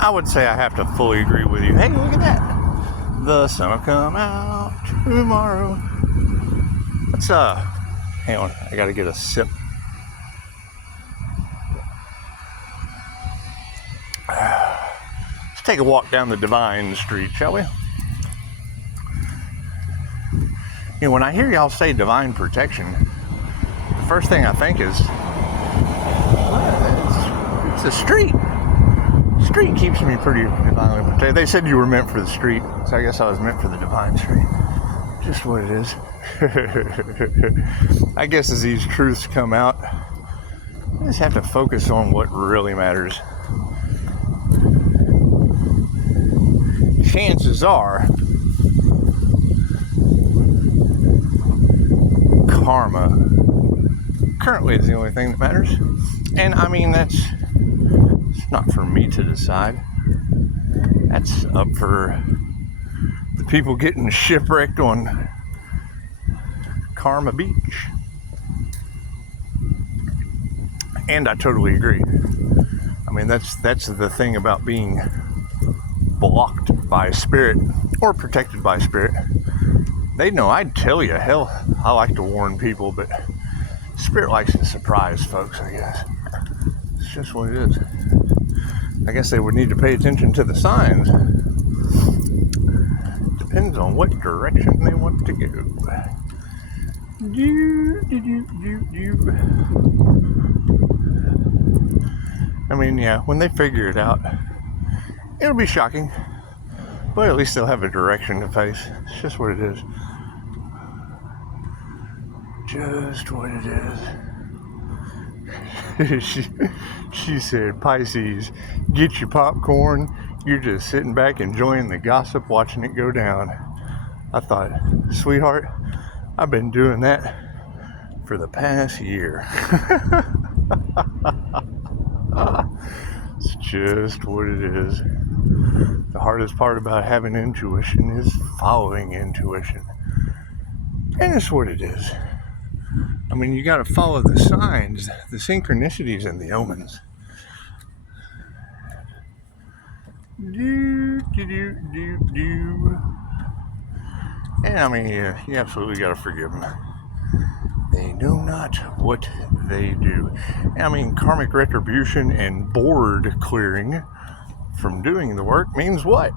I would say I have to fully agree with you. Hey, look at that. The sun will come out tomorrow. Let's, hang on. I gotta get a sip. Let's take a walk down the Divine Street, shall we? You know, when I hear y'all say divine protection, the first thing I think is, it's a street. Street keeps me pretty divinely protected. They said you were meant for the street, so I guess I was meant for the Divine Street. Just what it is. I guess as these truths come out, I just have to focus on what really matters. Chances are, karma currently is the only thing that matters. And I mean, it's not for me to decide. That's up for the people getting shipwrecked on Karma Beach. And I totally agree. I mean, that's the thing about being blocked by spirit or protected by spirit. They know I'd tell you. Hell, I like to warn people, but spirit likes to surprise folks, I guess. It's just what it is. I guess they would need to pay attention to the signs. Depends on what direction they want to go. I mean, yeah, when they figure it out, it'll be shocking. But at least they'll have a direction to face. It's just what it is. Just what it is. She said, Pisces, get your popcorn. You're just sitting back enjoying the gossip, watching it go down. I thought, sweetheart, I've been doing that for the past year. It's just what it is. The hardest part about having intuition is following intuition. And it's what it is. I mean, you gotta follow the signs, the synchronicities, and the omens. And I mean, you absolutely gotta forgive them. They know not what they do. And I mean, karmic retribution and board clearing from doing the work means what?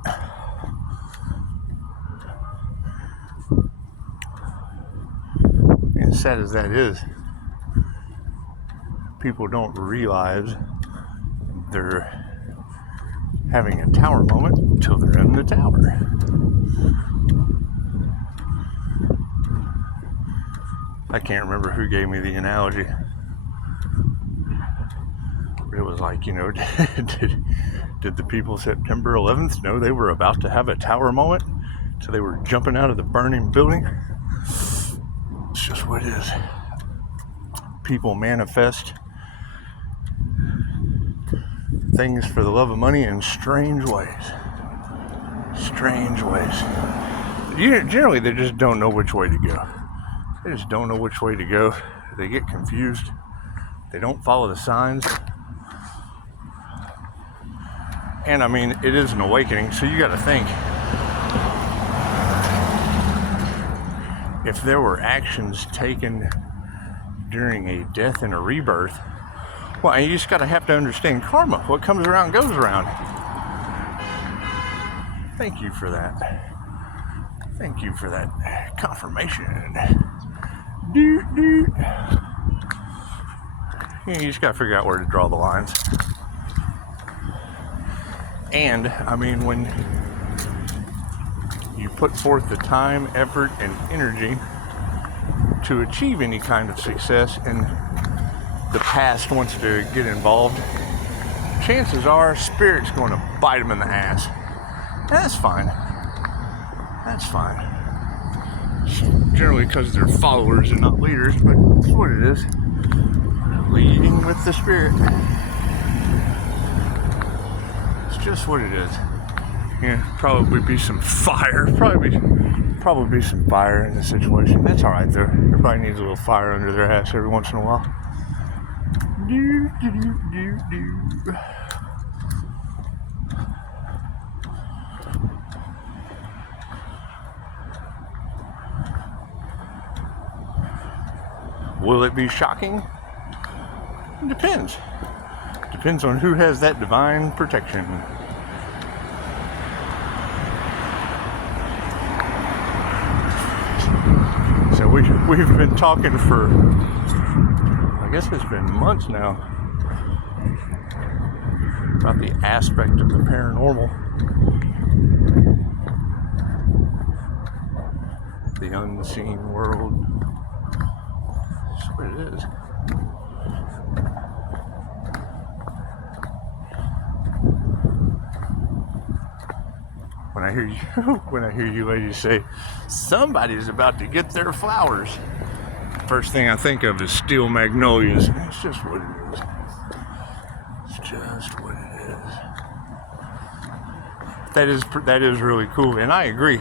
And sad as that is, people don't realize they're having a tower moment until they're in the tower. I can't remember who gave me the analogy. It was like, you know, did the people September 11th know they were about to have a tower moment? So they were jumping out of the burning building? It's just what it is. People manifest things for the love of money in strange ways. Strange ways. Generally, they just don't know which way to go. They just don't know which way to go. They get confused. They don't follow the signs. And I mean, it is an awakening, so you got to think. If there were actions taken during a death and a rebirth, well, you just got to have to understand karma. What comes around goes around. Thank you for that. Thank you for that confirmation. You just got to figure out where to draw the lines. And, I mean, when you put forth the time, effort, and energy to achieve any kind of success and the past wants to get involved, chances are Spirit's going to bite them in the ass. And that's fine. That's fine. Generally because they're followers and not leaders, but that's what it is. Leading with the Spirit. It's just what it is. Yeah, probably be some fire. Probably be some fire in the situation. That's all right though. Everybody needs a little fire under their ass every once in a while. Will it be shocking? It depends. Depends on who has that divine protection. So we've been talking for, I guess it's been months now, about the aspect of the paranormal, the unseen world. That's what it is. When I hear you ladies say somebody's about to get their flowers, first thing I think of is steel magnolias. It's just what it is. It's just what it is. That is really cool, and I agree.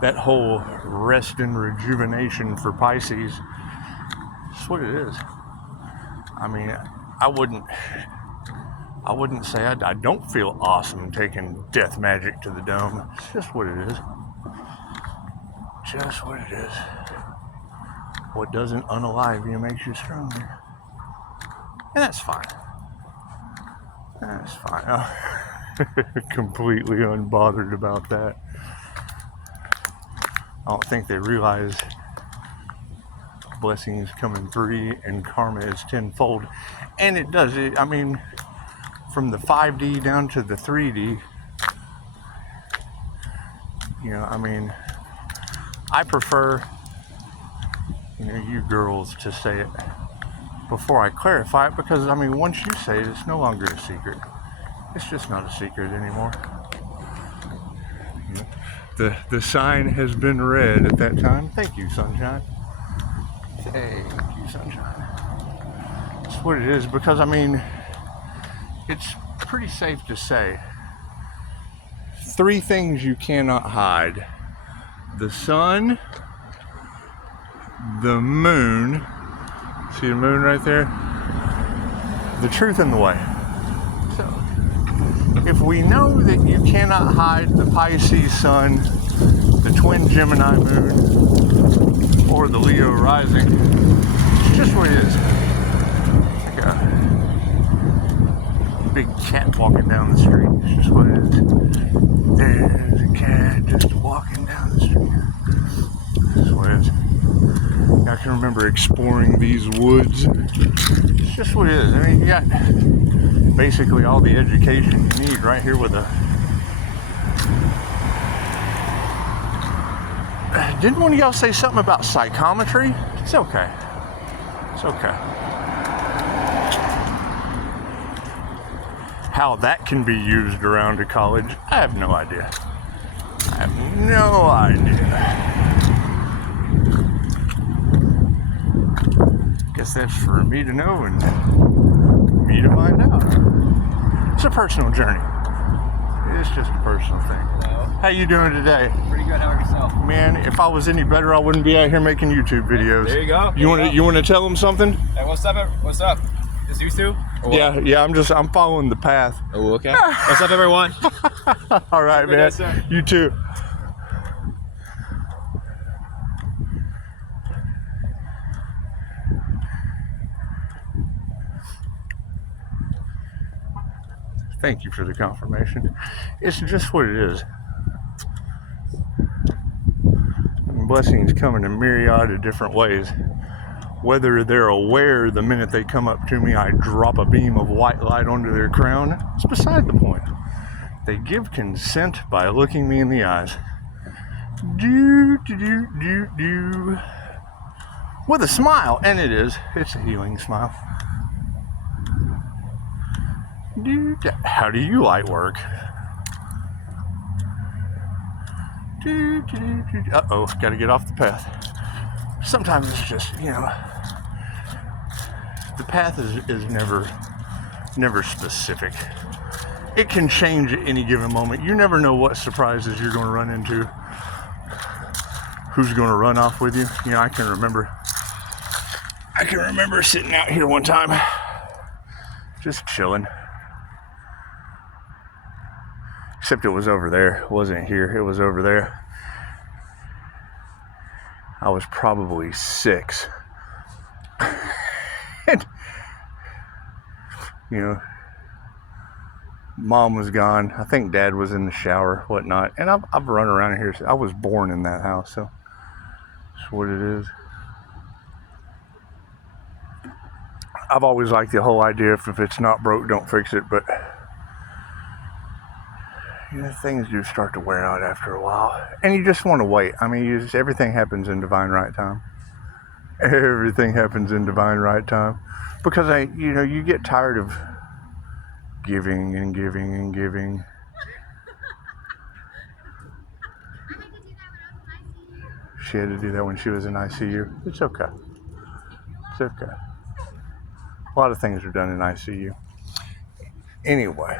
That whole rest and rejuvenation for Pisces, that's what it is. I mean, I wouldn't say I don't feel awesome taking death magic to the dome. It's just what it is. Just what it is. What doesn't unalive you makes you stronger. And that's fine. That's fine. I'm completely unbothered about that. I don't think they realize blessings come in 3 and karma is tenfold. And it does. I mean, from the 5D down to the 3D, you know, I mean, I prefer, you know, you girls to say it before I clarify it, because, I mean, once you say it, it's no longer a secret. It's just not a secret anymore. You know, the sign has been read at that time. Thank you, sunshine. Thank you, sunshine. That's what it is, because, I mean, it's pretty safe to say 3 things you cannot hide: the sun, the moon, see the moon right there, the truth, and the way. So if we know that you cannot hide the Pisces sun, the twin Gemini moon, or the Leo rising, it's just what it is. Like a big cat walking down the street. It's just what it is. There's a cat just walking down the street. That's what it is. I can remember exploring these woods. It's just what it is. I mean, you got basically all the education you need right here with a... Didn't one of y'all say something about psychometry? It's okay. It's okay. How that can be used around a college, I have no idea. I have no idea. Guess that's for me to know and me to find out. It's a personal journey. It's just a personal thing. Hello. How you doing today? Pretty good. How about yourself? Man, if I was any better, I wouldn't be out here making YouTube videos. There you go. You want to tell them something? Hey, what's up? What's up? Is you two? Yeah. I'm following the path. Oh, okay. What's up, everyone? All right, man. Day, you too. Thank you for the confirmation. It's just what it is. And blessings come in a myriad of different ways. Whether they're aware the minute they come up to me, I drop a beam of white light onto their crown, it's beside the point. They give consent by looking me in the eyes. Do. With a smile, and it's a healing smile. How do you light work? Uh-oh, gotta get off the path. Sometimes it's just, you know, the path is never specific. It can change at any given moment. You never know what surprises you're going to run into. Who's going to run off with you? You know, I can remember sitting out here one time, just chilling. Except it was over there. It wasn't here. It was over there. I was probably 6. You know, Mom was gone. I think Dad was in the shower, whatnot. And I've run around here. I was born in that house, so that's what it is. I've always liked the whole idea of if it's not broke, don't fix it. But you know, things do start to wear out after a while, and you just want to wait. I mean, everything happens in divine right time. Everything happens in divine right time, because you get tired of giving and giving and giving. She had to do that when she was in ICU. It's okay. It's okay. A lot of things are done in ICU. Anyway,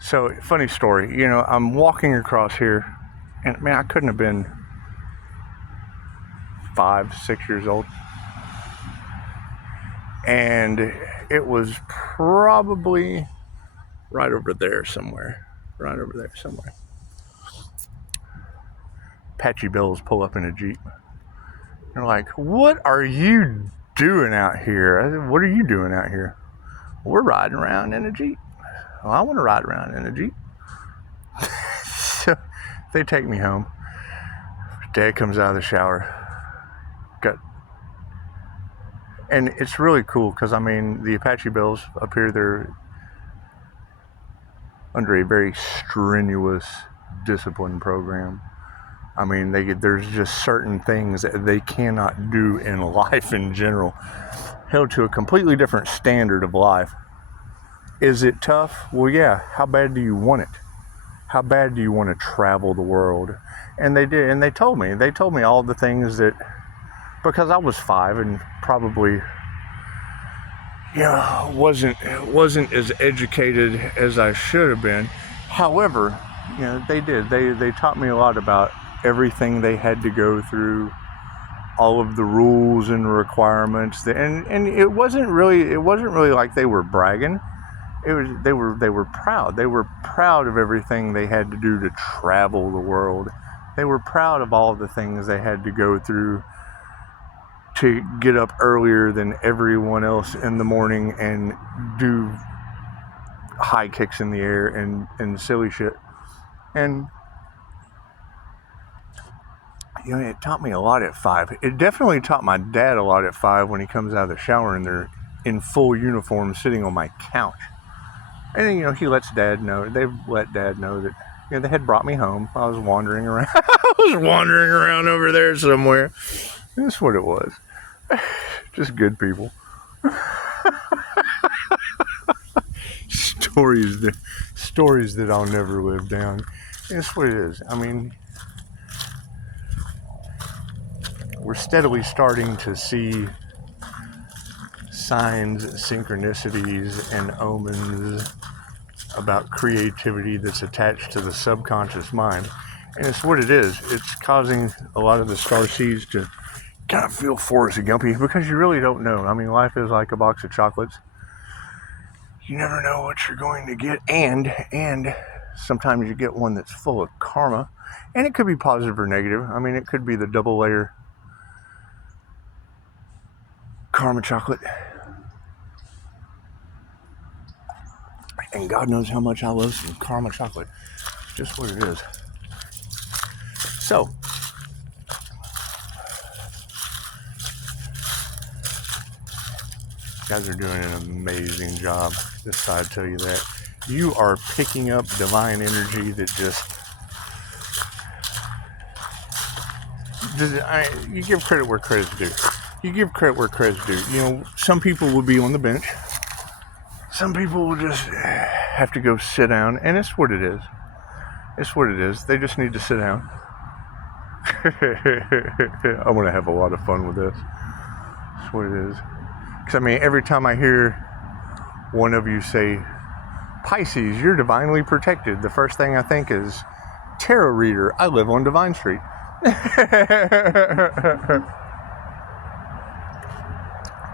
so funny story. You know, I'm walking across here, and man, I couldn't have been 5, 6 years old. And it was probably right over there somewhere. Patchy Bills pull up in a Jeep. They're like, "What are you doing out here?" I said, "What are you doing out here?" "We're riding around in a Jeep." "Well, I want to ride around in a Jeep." So they take me home. Dad comes out of the shower. And it's really cool because, I mean, the Apache Bills up here, they're under a very strenuous discipline program. I mean, there's just certain things that they cannot do in life in general, held to a completely different standard of life. Is it tough? Well, yeah. How bad do you want it? How bad do you want to travel the world? And they did, and they told me all the things that, because I was 5 and probably, wasn't as educated as I should have been. However, they did. They taught me a lot about everything they had to go through, all of the rules and requirements. And it wasn't really like they were bragging. It was they were proud. They were proud of everything they had to do to travel the world. They were proud of all the things they had to go through to get up earlier than everyone else in the morning and do high kicks in the air and silly shit. And it taught me a lot at 5. It definitely taught my dad a lot at 5 when he comes out of the shower and they're in full uniform sitting on my couch. And he lets Dad know. They've let Dad know that they had brought me home. I was wandering around. I was wandering around over there somewhere. That's what it was. Just good people. Stories that I'll never live down. That's what it is. I mean, we're steadily starting to see signs, synchronicities, and omens about creativity that's attached to the subconscious mind. And it's what it is. It's causing a lot of the starseeds to kind of feel Forrest Gumpy, because you really don't know. I mean, life is like a box of chocolates. You never know what you're going to get, and sometimes you get one that's full of karma, and it could be positive or negative. I mean, it could be the double layer karma chocolate. And God knows how much I love some karma chocolate. It's just what it is. So, you guys are doing an amazing job. Just thought I'd tell you that. You are picking up divine energy that you give credit where credit's due. You give credit where credit's due. Some people will be on the bench. Some people will just have to go sit down, and it's what it is. It's what it is. They just need to sit down. I want to have a lot of fun with this. That's what it is. Because, I mean, every time I hear one of you say, "Pisces, you're divinely protected," the first thing I think is, tarot reader, I live on Divine Street.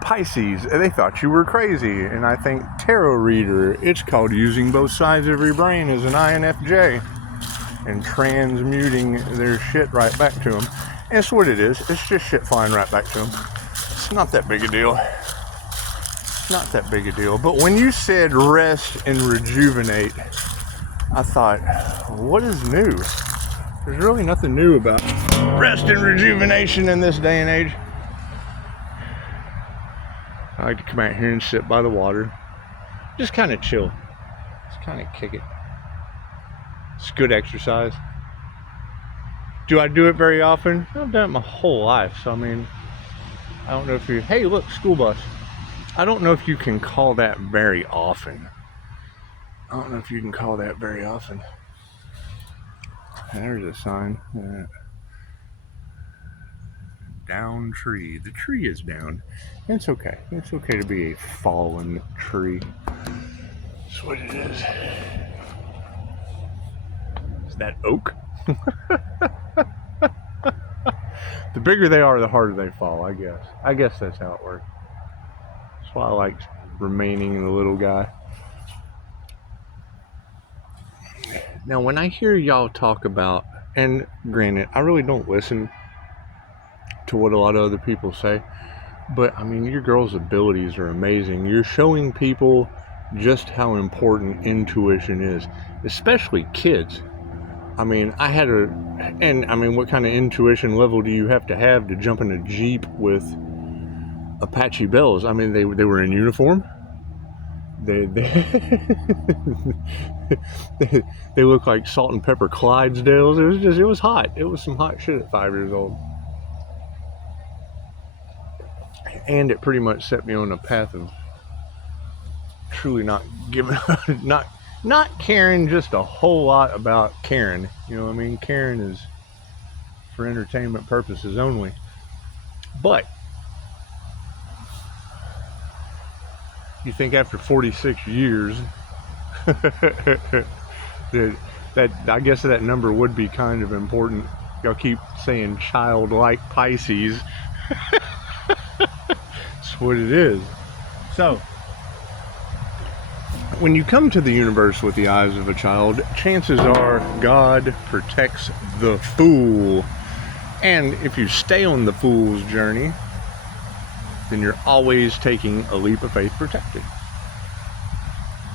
Pisces, they thought you were crazy. And I think tarot reader, it's called using both sides of your brain as an INFJ and transmuting their shit right back to them. And it's what it is. It's just shit flying right back to them. It's not that big a deal. not that big a deal. But when you said rest and rejuvenate, I thought, what is new? There's really nothing new about rest and rejuvenation in this day and age. I like to come out here and sit by the water. Just kind of chill. Just kind of kick it. It's good exercise. Do I do it very often? I've done it my whole life. So, I mean, I don't know if you... Hey, look, school bus. I don't know if you can call that very often. I don't know if you can call that very often. There's a sign. Down tree. The tree is down. It's okay. It's okay to be a fallen tree. That's what it is. Is that oak? The bigger they are, the harder they fall, I guess. I guess that's how it works. That's why I like remaining the little guy. Now, when I hear y'all talk about, and granted, I really don't listen to what a lot of other people say, but I mean, your girl's abilities are amazing. You're showing people just how important intuition is, especially kids. I mean, what kind of intuition level do you have to jump in a Jeep with Apache Bells? I mean, they were in uniform. They look like salt and pepper Clydesdales. It was hot. It was some hot shit at 5 years old. And it pretty much set me on a path of truly not giving not caring just a whole lot about caring. You know what I mean? Caring is for entertainment purposes only. But you think after 46 years that I guess that number would be kind of important. Y'all keep saying childlike Pisces. That's what it is. So when you come to the universe with the eyes of a child, chances are God protects the fool. And if you stay on the fool's journey, then you're always taking a leap of faith protected.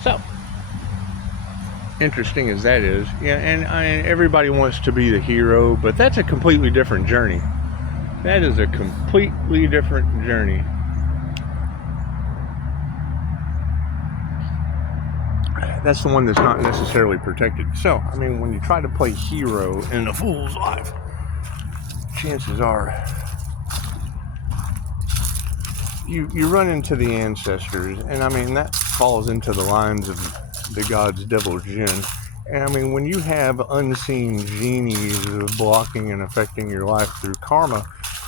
So, interesting as that is, yeah, and everybody wants to be the hero, but that's a completely different journey. That is a completely different journey. That's the one that's not necessarily protected. So, I mean, when you try to play hero in a fool's life, chances are you run into the ancestors, and I mean, that falls into the lines of the gods devil jinn. And I mean, when you have unseen genies blocking and affecting your life through karma,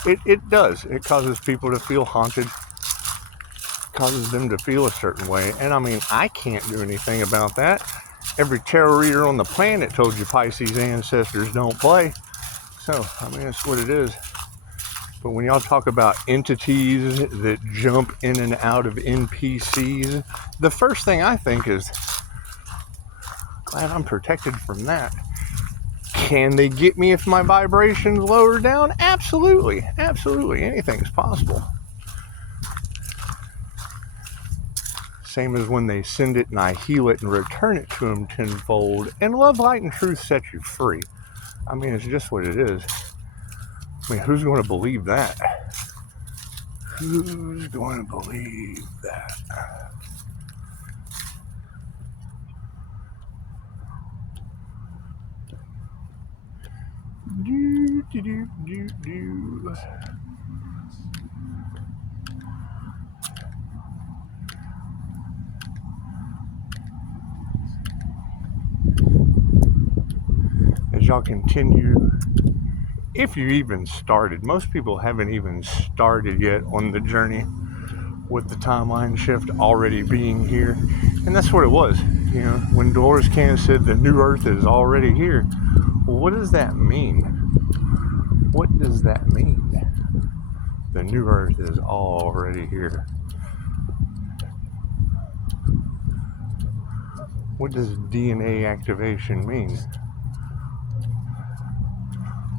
it does. It causes people to feel haunted, causes them to feel a certain way. And I mean, I can't do anything about that. Every tarot reader on the planet told you Pisces ancestors don't play. So, I mean, that's what it is. But when y'all talk about entities that jump in and out of NPCs, the first thing I think is, glad I'm protected from that. Can they get me if my vibration's lower down? Absolutely. Absolutely. Anything's possible. Same as when they send it and I heal it and return it to them tenfold. And love, light, and truth set you free. I mean, it's just what it is. I mean, who's going to believe that? Who's going to believe that? Do. As y'all continue, if you even started, most people haven't even started yet on the journey with the timeline shift already being here. And that's what it was. You know, when Dolores Cannon said the new earth is already here, well, what does that mean? What does that mean? The new earth is already here. What does DNA activation mean?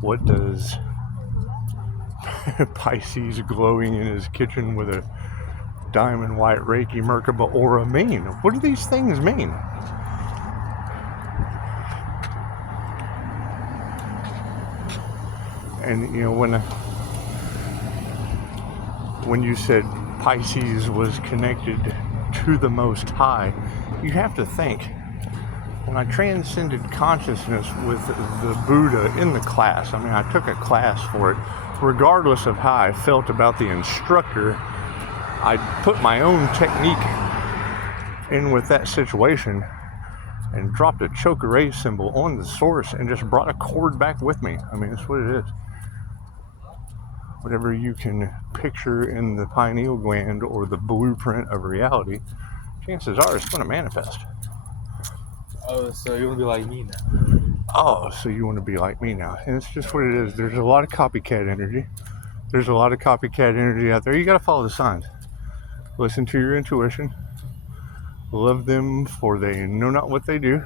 What does Pisces glowing in his kitchen with a Diamond, White, Reiki, Merkaba, Aura mean? What do these things mean? And you know, when you said Pisces was connected to the Most High, you have to think, when I transcended consciousness with the Buddha in the class, I mean, I took a class for it, regardless of how I felt about the instructor, I put my own technique in with that situation and dropped a choker symbol on the source and just brought a cord back with me. I mean, that's what it is. Whatever you can picture in the pineal gland or the blueprint of reality, chances are it's going to manifest. Oh, so you want to be like me now? Oh, so you want to be like me now. And it's just what it is. There's a lot of copycat energy. There's a lot of copycat energy out there. You got to follow the signs. Listen to your intuition. Love them, for they know not what they do.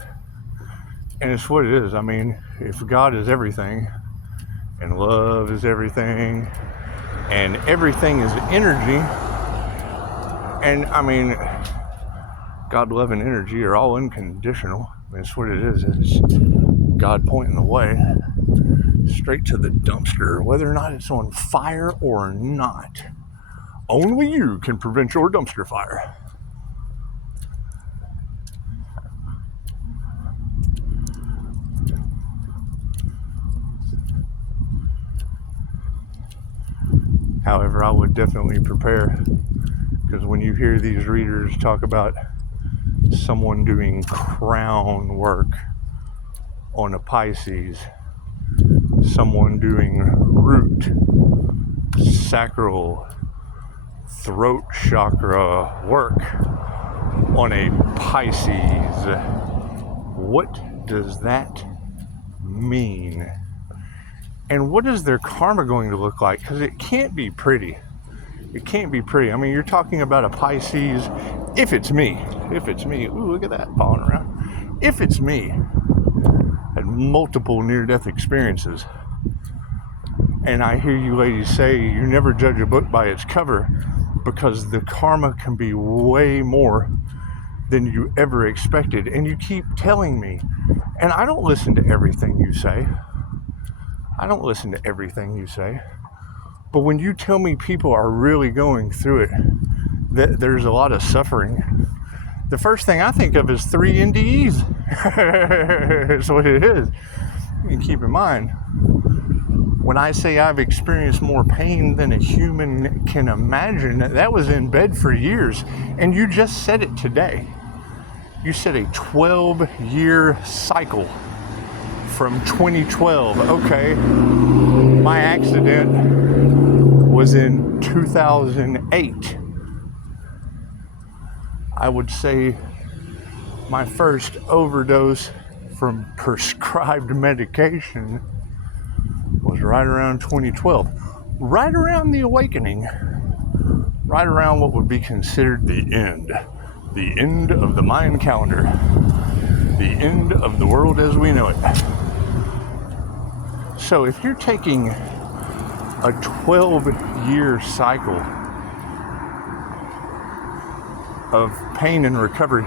And it's what it is. I mean, if God is everything, and love is everything, and everything is energy, and I mean, God, love, and energy are all unconditional. I mean, it's what it is. It's God pointing the way straight to the dumpster, whether or not it's on fire or not. Only you can prevent your dumpster fire. However, I would definitely prepare, because when you hear these readers talk about someone doing crown work on a Pisces, someone doing root, sacral, throat chakra work on a Pisces, what does that mean? And what is their karma going to look like? Because it can't be pretty. It can't be pretty. I mean, you're talking about a Pisces, if it's me, ooh, look at that falling around. If it's me, had multiple near-death experiences, and I hear you ladies say you never judge a book by its cover, because the karma can be way more than you ever expected. And you keep telling me, and I don't listen to everything you say. But when you tell me people are really going through it, that there's a lot of suffering, the first thing I think of is 3 NDEs. That's what it is. And keep in mind, when I say I've experienced more pain than a human can imagine, that was in bed for years. And you just said it today. You said a 12-year cycle from 2012. Okay, my accident was in 2008. I would say my first overdose from prescribed medication was right around 2012. Right around the awakening. Right around what would be considered the end. The end of the Mayan calendar. The end of the world as we know it. So if you're taking a 12-year cycle of pain and recovery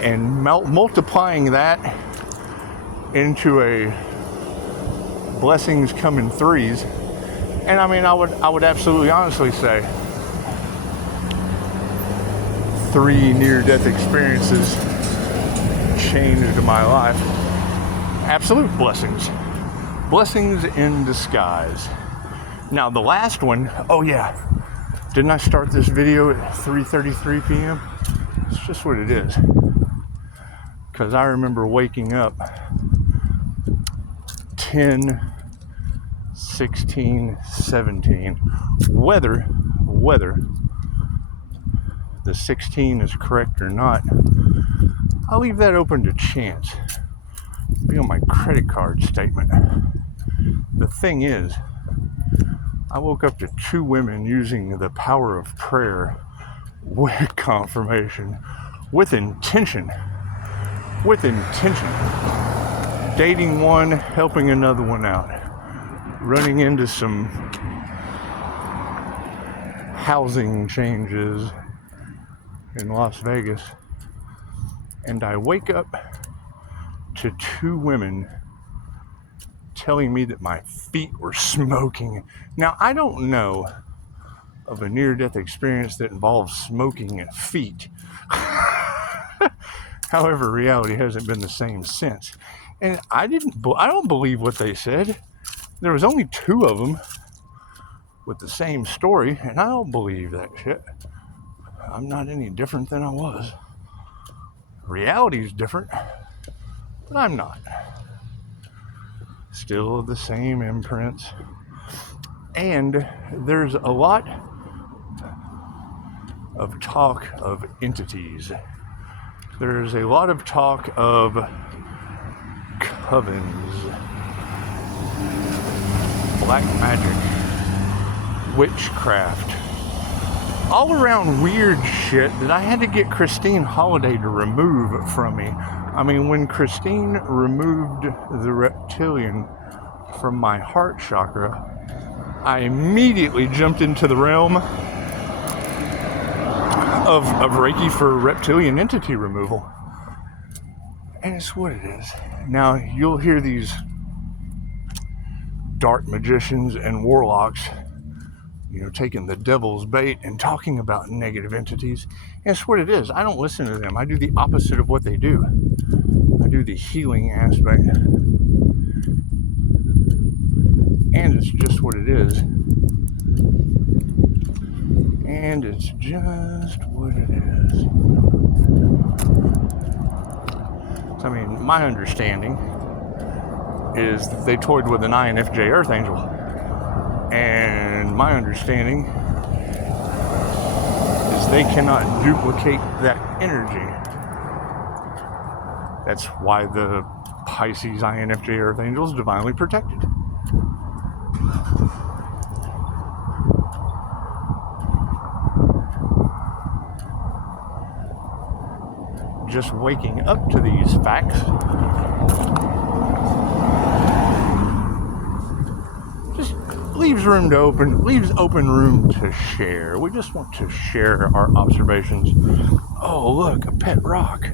and multiplying that into a blessings come in threes, and I mean, I would absolutely honestly say 3 near-death experiences changed my life. Absolute blessings. Blessings in disguise. Now the last one, oh yeah, didn't I start this video at 3:33 p.m.? It's just what it is. Because I remember waking up 10, 16, 17. Whether the 16 is correct or not, I'll leave that open to chance. It'll be on my credit card statement. The thing is, I woke up to 2 women using the power of prayer with confirmation, with intention. Dating one, helping another one out. Running into some housing changes in Las Vegas, and I wake up to two women telling me that my feet were smoking. Now, I don't know of a near-death experience that involves smoking feet. However, reality hasn't been the same since. And I don't believe what they said. There was only two of them with the same story, and I don't believe that shit. I'm not any different than I was. Reality's different, but I'm not. Still the same imprints. And there's a lot of talk of entities. There's a lot of talk of covens, black magic, witchcraft, all around weird shit that I had to get Christine Holiday to remove from me. I mean, when Christine removed the reptilian from my heart chakra, I immediately jumped into the realm of Reiki for reptilian entity removal. And it's what it is. Now, you'll hear these dark magicians and warlocks, taking the devil's bait and talking about negative entities. And it's what it is. I don't listen to them. I do the opposite of what they do. I do the healing aspect. And it's just what it is. And it's just what it is. I mean, my understanding is that they toyed with an INFJ Earth Angel. And my understanding is they cannot duplicate that energy. That's why the Pisces INFJ Earth Angel is divinely protected. Just waking up to these facts just leaves open room to share. We just want to share our observations. Oh, look, a pet rock.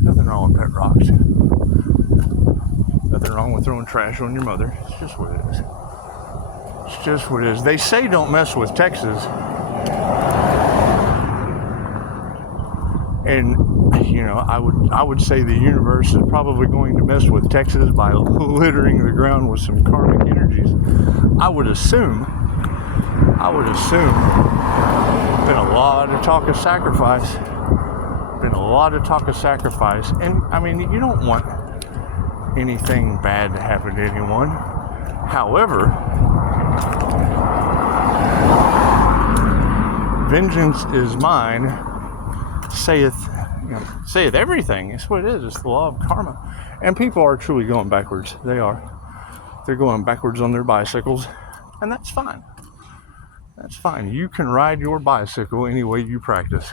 Nothing wrong with pet rocks. Nothing wrong with throwing trash on your mother. It's just what it is. It's just what it is. They say don't mess with Texas. And, I would say the universe is probably going to mess with Texas by littering the ground with some karmic energies. I would assume. Been a lot of talk of sacrifice. And, I mean, you don't want anything bad to happen to anyone. However, vengeance is mine, saith everything. It's what it is. It's the law of karma. And people are truly going backwards. They are. They're going backwards on their bicycles. And that's fine. That's fine. You can ride your bicycle any way you practice.